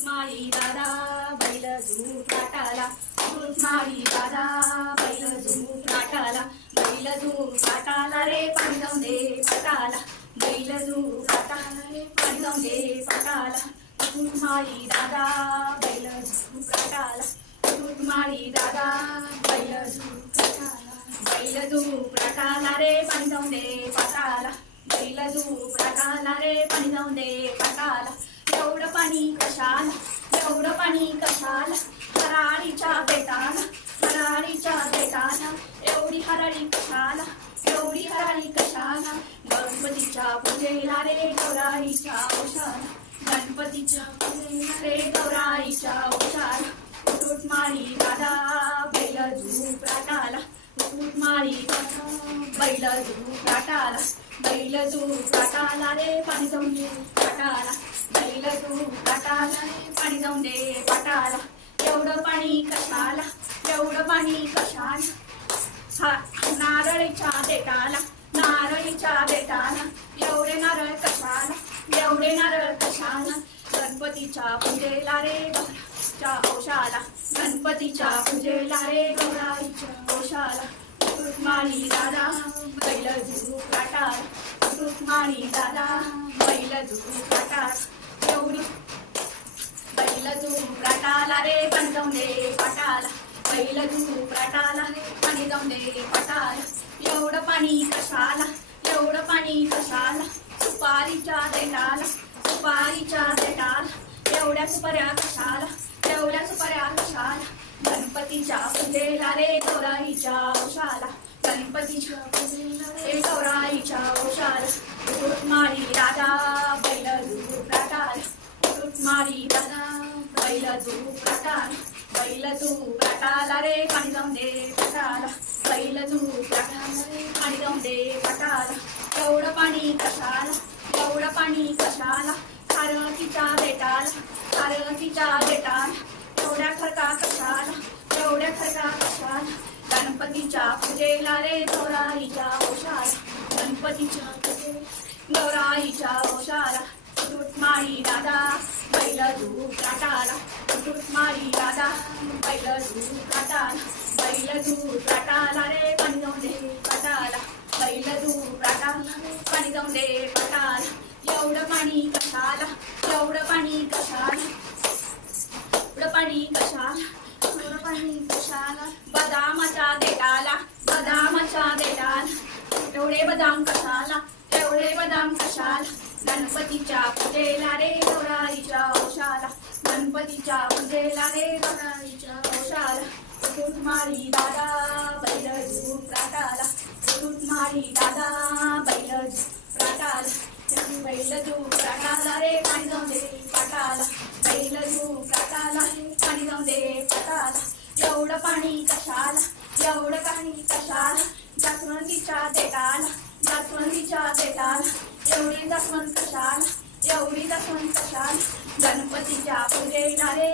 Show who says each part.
Speaker 1: माळी दादा बैल झूट काटाला. माळी दादा बैल झूट काटाला. बैल झूट काटाला रे पाणी जाऊन दे पटाला. बैल झूट काटाला रे पाणी जाऊन दे पटाला माळी दादा बैल झू काटाला. माळी दादा बैल झूट काटाला. बैल झूट काटाला रे पाणी जाऊन दे पटाला. बैल झूट काटाला रे पाणी जाऊन दे पटाला. पाणी कशाल? एवढं पाणी कशाल? हराळीच्या बेटान हराळीच्या बेटान एवढी हराळी कशाल? एवढी हराळी कशाल? गणपतीच्या पूजेला रे गौराईच्या औषार गणपतीच्या पूजेला रे गौराईच्या औषार उठूट माळी दादा बैल झूप राटाला उठूट माळी दादा बैल झूप राटाला बैल झूप राटाला रे पाणी जाऊन दे पाटाला. बैल झूप राटाला रे पाणी जाऊन दे पाटाला. एवढं पाणी कशाला एवढं पाणी कशाला? हा नारळीच्या देटाला नारळीच्या देटाला एवढे नारळ कशाला एवढे नारळ कशाला? गणपतीच्या पूजेला रे गौराच्या औषाला गणपतीच्या पूजेला रे गौराईच्या औषाला रुक्माणी दादा बैल झुरू काटार. रुक्माणी दादा बैल झुरू काटार. एवढी बैल झुरू काटाला रे पण जाऊन दे पाटाला बैल झुरू काटाला रे पाणी जाऊन दे पाटाला एवढं पाणी कशाला एवढं पाणी कशाला? सुपारीच्या देटाला सुपारीच्या देटाला. एवढ्या सुपाऱ्या कशाला एवढ्या सुपाऱ्या कशाला? गणपतीच्या पूजेला रे गोराईच्या उशाला. गणपतीच्या गौराईच्या औषाला मारी दादा बैल झूप राटाला मारी दादा बैल बैल रे पाणी जाऊन दे पटाला बैल रे पाणी जाऊन दे पटाला एवढं पाणी कशाला एवढं पाणी कशाला खारतीच्या बेटाला खारतीच्या बेटाला एवढ्या खरका कशाला एवढ्या खरका कशाला गणपतीच्या पूजेला रे गौराईच्या ओशारा गणपतीच्या पूजेला गौराईच्या ओशारा तुट माळी दादा बैल धूप काटाला तुट माळी दादा बैल धूप काटाला बैल धूप काटाला रे बनवले. एवढे बदाम कशाला एवढे बदाम कशाला गणपतीच्या पूजेला रे गौराईच्या औषाला गणपतीच्या पूजेला रे गौराईच्या औषाला कुठून मारी दादा बैल प्राटाला. कुठून मारी दादा बैल प्राटाला. बैल झूप राटाला रे पाणी जाऊन दे पाटाला. बैल झूप प्राटाला पाणी जाऊन दे पाटाला. एवढं पाणी कशाला? एवढं पाणी कशाला? जास्वंदीच्या देटाला जास्वंदीच्या देटाला एवढी जास्वंत कशाला एवढी जास्वंत कशाला गणपतीच्या पूजेला रे